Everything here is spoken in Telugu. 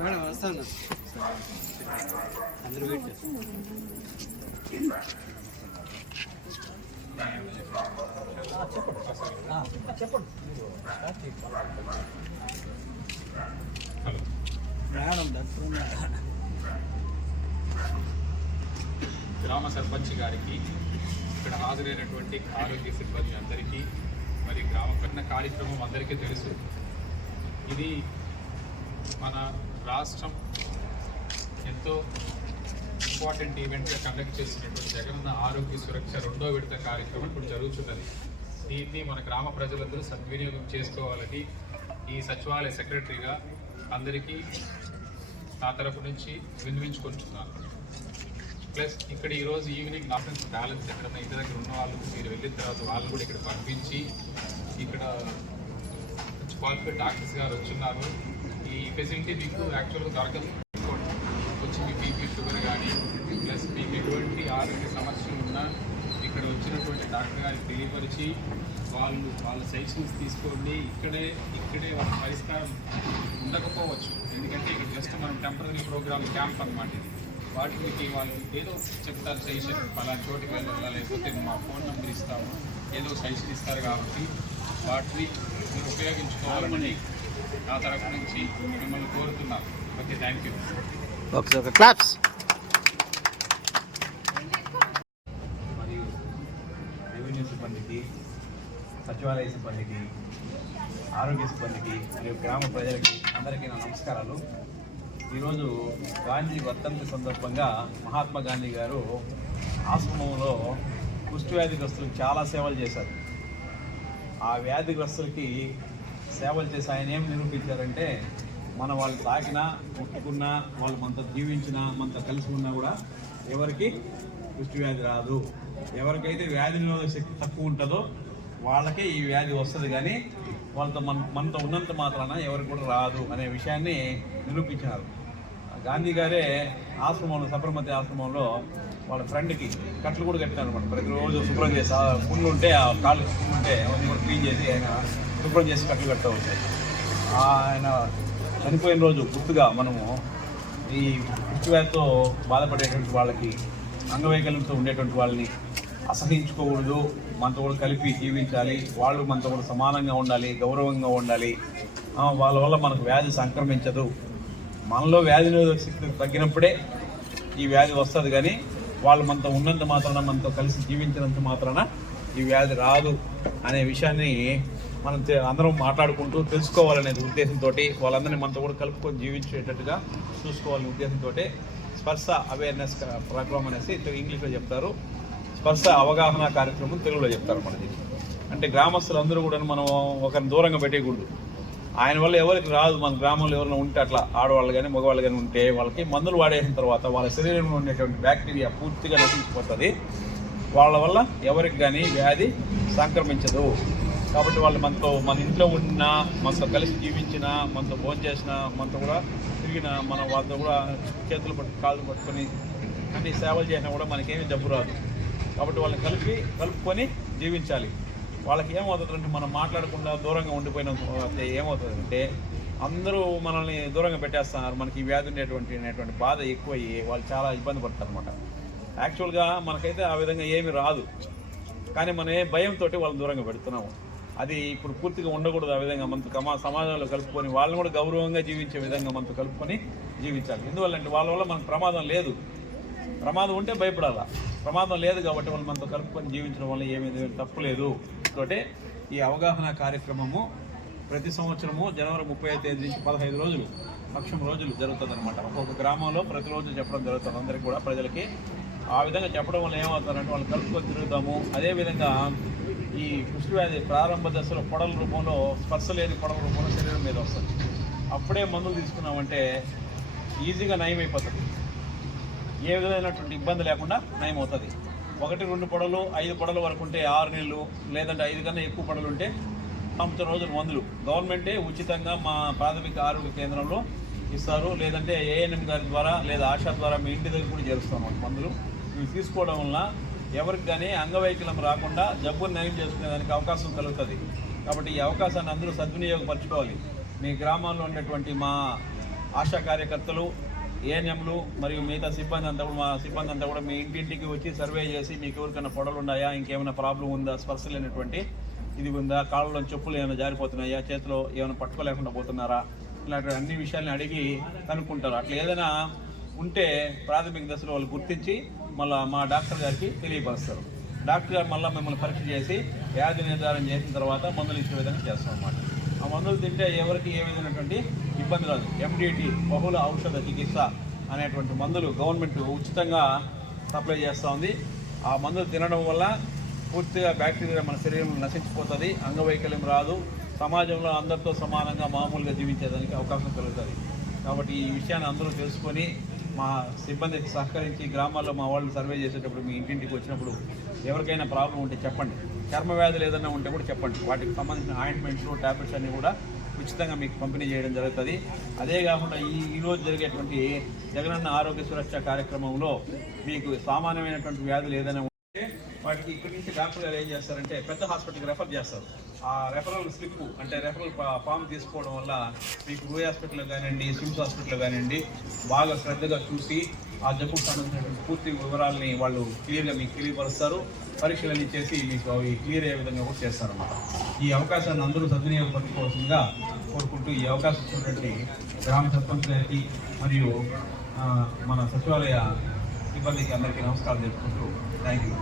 మేడం వస్తాను అందరూ వెయిట్ చెప్పండి మేడం గ్రామ సర్పంచ్ గారికి, ఇక్కడ హాజరైనటువంటి ఆరోగ్య సిబ్బంది అందరికీ, మరి గ్రామ కన్న కార్యక్రమం అందరికీ తెలుసు. ఇది మన రాష్ట్రం ఎంతో ఇంపార్టెంట్ ఈవెంట్గా కండక్ట్ చేసినటువంటి జగనన్న ఆరోగ్య సురక్ష 2వ విడత కార్యక్రమం ఇప్పుడు జరుగుతున్నది. దీన్ని మన గ్రామ ప్రజలందరూ సద్వినియోగం చేసుకోవాలని ఈ సచివాలయ సెక్రటరీగా అందరికీ నా తరఫు నుంచి విన్నవించుకుంటున్నాను. ప్లస్ ఇక్కడ ఈరోజు ఈవినింగ్ ఆఫీస్ బ్యాలెన్స్ ఎక్కడన్నా ఇంటి దగ్గర ఉన్న వాళ్ళు మీరు వెళ్ళిన తర్వాత వాళ్ళు కూడా ఇక్కడ పంపించి, ఇక్కడ క్వాలిఫైడ్ డాక్టర్స్ గారు వచ్చున్నారు. ఈ ఫెసిలిటీ మీకు యాక్చువల్గా దొరకదు. వచ్చి మీ బీపీ షుగర్ కానీ ప్లస్ మీకు ఎటువంటి ఆరోగ్య సమస్యలు ఉన్నా ఇక్కడ వచ్చినటువంటి డాక్టర్ గారికి తెలియపరిచి వాళ్ళ సజెషన్స్ తీసుకోండి. ఇక్కడే వాళ్ళ పరిష్కారం ఉండకపోవచ్చు, ఎందుకంటే ఇక్కడ జస్ట్ మనం టెంపరీ ప్రోగ్రామ్ క్యాంప్ అన్నమాట. వాటికి వాళ్ళు ఏదో చెప్తారు సజెషన్, పలానా చోటుకి వెళ్ళాలా, లేకపోతే మా ఫోన్ నెంబర్ ఇస్తాము, ఏదో సజెషన్ ఇస్తారు. కాబట్టి వాటిని మీరు ఉపయోగించుకోవాలని నా తరఫు నుంచి మిమ్మల్ని కోరుతున్నాను. Okay, thank you. మరియు రెవెన్యూ సిబ్బందికి, సచివాలయ సిబ్బందికి, ఆరోగ్య సిబ్బందికి మరియు గ్రామ ప్రజలకి అందరికీ నా నమస్కారాలు. ఈరోజు గాంధీ వర్ధంతి సందర్భంగా మహాత్మా గాంధీ గారు ఆశ్రమంలో కుష్టి వ్యాధిగ్రస్తులకు చాలా సేవలు చేశారు. ఆ వ్యాధిగ్రస్తులకి సేవలు చేసి ఆయన ఏం నిరూపించారంటే, మనం వాళ్ళు తాకినా, ముట్టుకున్నా, వాళ్ళు మనతో జీవించినా, మనతో కలిసి ఉన్నా కూడా ఎవరికి కుష్టి వ్యాధి రాదు. ఎవరికైతే వ్యాధి నిరోధక శక్తి తక్కువ ఉంటుందో వాళ్ళకే ఈ వ్యాధి వస్తుంది, కానీ వాళ్ళతో మనతో ఉన్నంత మాత్రాన ఎవరికి కూడా రాదు అనే విషయాన్ని నిరూపించినారు. గాంధీ గారే ఆశ్రమంలో, సబర్మతి ఆశ్రమంలో వాళ్ళ ఫ్రెండ్కి కట్లు కూడా కట్టినారు అనమాట. ప్రతిరోజు శుభ్రం చేసి, పుండ్లు ఉంటే ఆ కాళ్ళు పుండ్లు ఉంటే అవన్నీ కూడా క్లీన్ చేసి ఆయన శుభ్రం చేసి కట్లు కట్టా ఉంటాయి. ఆయన చనిపోయిన రోజు గుర్తుగా మనము ఈ కుష్టి వ్యాధితో బాధపడేటువంటి వాళ్ళకి, అంగవైకల్యంతో ఉండేటువంటి వాళ్ళని అసహించుకోకూడదు, మనతో కూడా కలిపి జీవించాలి, వాళ్ళు మనతో కూడా సమానంగా ఉండాలి, గౌరవంగా ఉండాలి. వాళ్ళ వల్ల మనకు వ్యాధి సంక్రమించదు. మనలో వ్యాధి నిరోధక శక్తి తగ్గినప్పుడే ఈ వ్యాధి వస్తుంది, కానీ వాళ్ళు మనతో ఉన్నంత మాత్రాన, మనతో కలిసి జీవించినంత మాత్రాన ఈ వ్యాధి రాదు అనే విషయాన్ని మనం అందరం మాట్లాడుకుంటూ తెలుసుకోవాలనే ఉద్దేశంతో, వాళ్ళందరినీ మనతో కూడా కలుపుకొని జీవించేటట్టుగా చూసుకోవాలనే ఉద్దేశంతో స్పర్శ అవేర్నెస్ ప్రోగ్రామ్ అనేసి ఇంగ్లీష్లో చెప్తారు, స్పర్శ అవగాహన కార్యక్రమం తెలుగులో చెప్తారు మనకి. అంటే గ్రామస్తులందరూ కూడా మనం ఒకరిని దూరంగా పెట్టేయకూడదు. ఆయన వల్ల ఎవరికి రాదు. మన గ్రామంలో ఎవరైనా ఉంటే అట్లా ఆడవాళ్ళు కానీ మగవాళ్ళు కానీ ఉంటే వాళ్ళకి మందులు వాడేసిన తర్వాత వాళ్ళ శరీరంలో ఉండేటువంటి బ్యాక్టీరియా పూర్తిగా నశించిపోతుంది. వాళ్ళ వల్ల ఎవరికి కానీ వ్యాధి సంక్రమించదు. కాబట్టి వాళ్ళు మన ఇంట్లో ఉన్నా, మనతో కలిసి జీవించినా, మనతో భోజనం చేసినా, మనతో కూడా తిరిగిన, మన వాళ్ళతో కూడా చేతులు కాళ్ళు పట్టుకొని అన్ని సేవలు చేసినా కూడా మనకేమీ జబ్బు రాదు. కాబట్టి వాళ్ళని కలుపుకొని జీవించాలి. వాళ్ళకి ఏమవుతుందంటే, మనం మాట్లాడకుండా దూరంగా ఉండిపోయిన ఏమవుతుందంటే అందరూ మనల్ని దూరంగా పెట్టేస్తున్నారు. మనకి ఈ వ్యాధి ఉండేటువంటి బాధ ఎక్కువయ్యి వాళ్ళు చాలా ఇబ్బంది పడతారు అనమాట. యాక్చువల్గా మనకైతే ఆ విధంగా ఏమీ రాదు, కానీ మనం భయంతో వాళ్ళని దూరంగా పెడుతున్నాము. అది ఇప్పుడు పూర్తిగా ఉండకూడదు. ఆ విధంగా మనతో సమాజంలో కలుపుకొని వాళ్ళని కూడా గౌరవంగా జీవించే విధంగా మనతో కలుపుకొని జీవించాలి. ఎందువల్లంటే వాళ్ళ వల్ల మనకు ప్రమాదం లేదు. ప్రమాదం ఉంటే భయపడాలా, ప్రమాదం లేదు కాబట్టి వాళ్ళు మనతో కలుపుకొని జీవించడం వల్ల ఏమీ తప్పు లేదు. తోటే ఈ అవగాహన కార్యక్రమము ప్రతి సంవత్సరము జనవరి 35 తేదీ నుంచి 15 రోజులు, పక్షం రోజులు జరుగుతుంది అనమాట. ఒక్కొక్క గ్రామంలో ప్రతిరోజు చెప్పడం జరుగుతుంది అందరికీ కూడా, ప్రజలకి. ఆ విధంగా చెప్పడం వల్ల ఏమవుతారంటే వాళ్ళు కలుపుకొని తిరుగుతాము. అదేవిధంగా ఈ కుష్టి వ్యాధి ప్రారంభ దశలో పొడల రూపంలో, స్పర్శ లేని పొడల రూపంలో శరీరం మీద వస్తుంది. అప్పుడే మందులు తీసుకున్నామంటే ఈజీగా నయమైపోతుంది. ఏ విధమైనటువంటి ఇబ్బంది లేకుండా నయమవుతుంది. 1-2 పొడలు 5 పొడల వరకు ఉంటే 6 నెలలు, లేదంటే 5 కన్నా ఎక్కువ పొడలు ఉంటే 90 రోజుల మందులు గవర్నమెంటే ఉచితంగా మా ప్రాథమిక ఆరోగ్య కేంద్రంలో ఇస్తారు. లేదంటే ఏఎన్ఎం గారి ద్వారా లేదా ఆశా ద్వారా మీ ఇంటి దగ్గర కూడా చేరుస్తాం మందులు. ఇవి తీసుకోవడం వల్ల ఎవరికి కానీ అంగవైకల్యం రాకుండా జబ్బును నయం చేసుకునేదానికి అవకాశం కలుగుతుంది. కాబట్టి ఈ అవకాశాన్ని అందరూ సద్వినియోగపరచుకోవాలి. మీ గ్రామాల్లో ఉన్నటువంటి మా ఆశా కార్యకర్తలు, ఏఎన్ఎంలు మరియు మిగతా సిబ్బంది అంతా కూడా, మా సిబ్బంది అంతా కూడా మీ ఇంటింటికి వచ్చి సర్వే చేసి మీకు ఎవరికైనా పొడలు ఉన్నాయా, ఇంకేమైనా ప్రాబ్లం ఉందా, స్పర్శ లేనటువంటి ఇది ఉందా, కాళ్ళలో చెప్పులు ఏమైనా జారిపోతున్నాయా, చేతిలో ఏమైనా పట్టుకోలేకుండా పోతున్నారా, ఇలాంటి అన్ని విషయాల్ని అడిగి కనుక్కుంటారు. అట్లా ఏదైనా ఉంటే ప్రాథమిక దశలో వాళ్ళు గుర్తించి మళ్ళీ మా డాక్టర్ గారికి తెలియపరుస్తారు. డాక్టర్ గారు మళ్ళీ మిమ్మల్ని పరీక్ష చేసి వ్యాధి నిర్ధారణ చేసిన తర్వాత మందులు ఇచ్చే విధంగా చేస్తాం అన్నమాట. ఆ మందులు తింటే ఎవరికి ఏ విధమైనటువంటి ఇబ్బంది రాదు. ఎండిటి బహుళ ఔషధ చికిత్స అనేటువంటి మందులు గవర్నమెంట్ ఉచితంగా సప్లై చేస్తూ ఉంది. ఆ మందులు తినడం వల్ల పూర్తిగా బ్యాక్టీరియా మన శరీరంలో నశించిపోతుంది, అంగవైకల్యం రాదు, సమాజంలో అందరితో సమానంగా మామూలుగా జీవించేదానికి అవకాశం కలుగుతుంది. కాబట్టి ఈ విషయాన్ని అందరూ తెలుసుకొని మా సిబ్బందికి సహకరించి గ్రామాల్లో మా వాళ్ళు సర్వే చేసేటప్పుడు మీ ఇంటింటికి వచ్చినప్పుడు ఎవరికైనా ప్రాబ్లం ఉంటే చెప్పండి. చర్మ వ్యాధులు ఏదైనా ఉంటే కూడా చెప్పండి. వాటికి సంబంధించిన ఆయింట్మెంట్స్, ట్యాబ్లెట్స్ అన్నీ కూడా ఉచితంగా మీకు పంపిణీ చేయడం జరుగుతుంది. అదే కాకుండా ఈరోజు జరిగేటువంటి జగనన్న ఆరోగ్య సురక్ష కార్యక్రమంలో మీకు సామాన్యమైనటువంటి వ్యాధులు ఏదైనా ఉంటే వాటికి ఇక్కడి నుంచి డాక్టర్ గారు ఏం చేస్తారంటే పెద్ద హాస్పిటల్కి రెఫర్ చేస్తారు. ఆ రెఫరల్ స్లిప్ అంటే రెఫరల్ ఫామ్ తీసుకోవడం వల్ల మీకు రూయ్ హాస్పిటల్లో కానివ్వండి, సిమ్స్ హాస్పిటల్లో కానివ్వండి బాగా శ్రద్ధగా చూసి ఆ జబ్బుకు సంబంధించినటువంటి పూర్తి వివరాలని వాళ్ళు క్లియర్గా మీకు తెలియపరుస్తారు. పరీక్షలన్నీ చేసి మీకు అవి క్లియర్ అయ్యే విధంగా కూడా చేస్తారన్నమాట. ఈ అవకాశాన్ని అందరూ సద్వినియోగపరచుకోవాల్సిందిగా కోరుకుంటూ ఈ అవకాశం ఇచ్చినటువంటి గ్రామ సర్పంచ్ గారికి మరియు మన సచివాలయ సిబ్బందికి అందరికీ నమస్కారం తెలుపుకుంటూ థ్యాంక్ యూ.